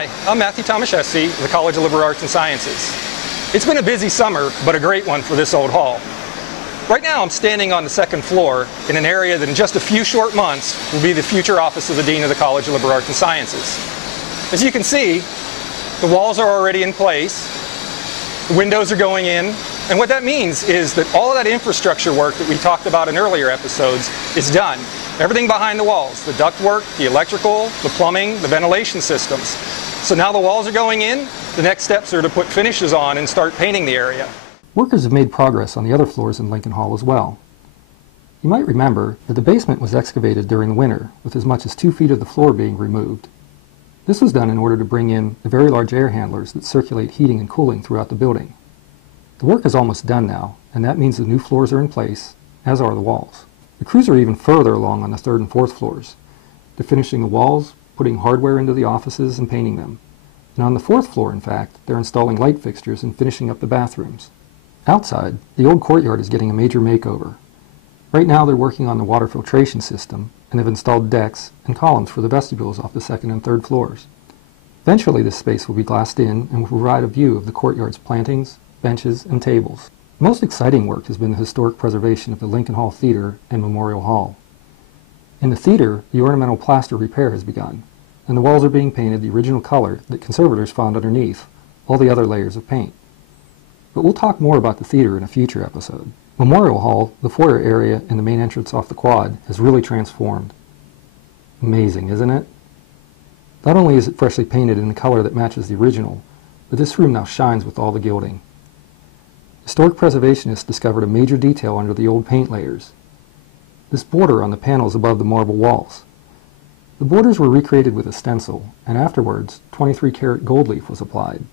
Hi, I'm Matthew Tomaszewski of the College of Liberal Arts and Sciences. It's been a busy summer, but a great one for this old hall. Right now I'm standing on the second floor in an area that in just a few short months will be the future office of the Dean of the College of Liberal Arts and Sciences. As you can see, the walls are already in place, the windows are going in, and what that means is that all of that infrastructure work that we talked about in earlier episodes is done. Everything behind the walls, the ductwork, the electrical, the plumbing, the ventilation systems. So now the walls are going in, the next steps are to put finishes on and start painting the area. Workers have made progress on the other floors in Lincoln Hall as well. You might remember that the basement was excavated during the winter, with as much as 2 feet of the floor being removed. This was done in order to bring in the very large air handlers that circulate heating and cooling throughout the building. The work is almost done now, and that means the new floors are in place, as are the walls. The crews are even further along on the 3rd and 4th floors. They're finishing the walls, putting hardware into the offices, and painting them. And on the 4th floor, in fact, they're installing light fixtures and finishing up the bathrooms. Outside, the old courtyard is getting a major makeover. Right now they're working on the water filtration system and have installed decks and columns for the vestibules off the 2nd and 3rd floors. Eventually this space will be glassed in and will provide a view of the courtyard's plantings, benches, and tables. The most exciting work has been the historic preservation of the Lincoln Hall Theater and Memorial Hall. In the theater, the ornamental plaster repair has begun, and the walls are being painted the original color that conservators found underneath all the other layers of paint. But we'll talk more about the theater in a future episode. Memorial Hall, the foyer area and the main entrance off the quad, has really transformed. Amazing, isn't it? Not only is it freshly painted in the color that matches the original, but this room now shines with all the gilding. Historic preservationists discovered a major detail under the old paint layers. This border on the panels above the marble walls. The borders were recreated with a stencil, and afterwards 23-karat gold leaf was applied.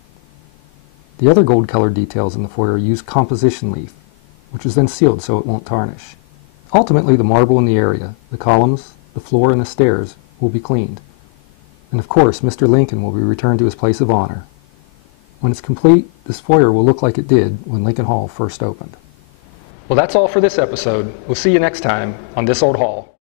The other gold-colored details in the foyer used composition leaf, which was then sealed so it won't tarnish. Ultimately, the marble in the area, the columns, the floor, and the stairs will be cleaned. And of course, Mr. Lincoln will be returned to his place of honor. When it's complete, this foyer will look like it did when Lincoln Hall first opened. Well, that's all for this episode. We'll see you next time on This Old Hall.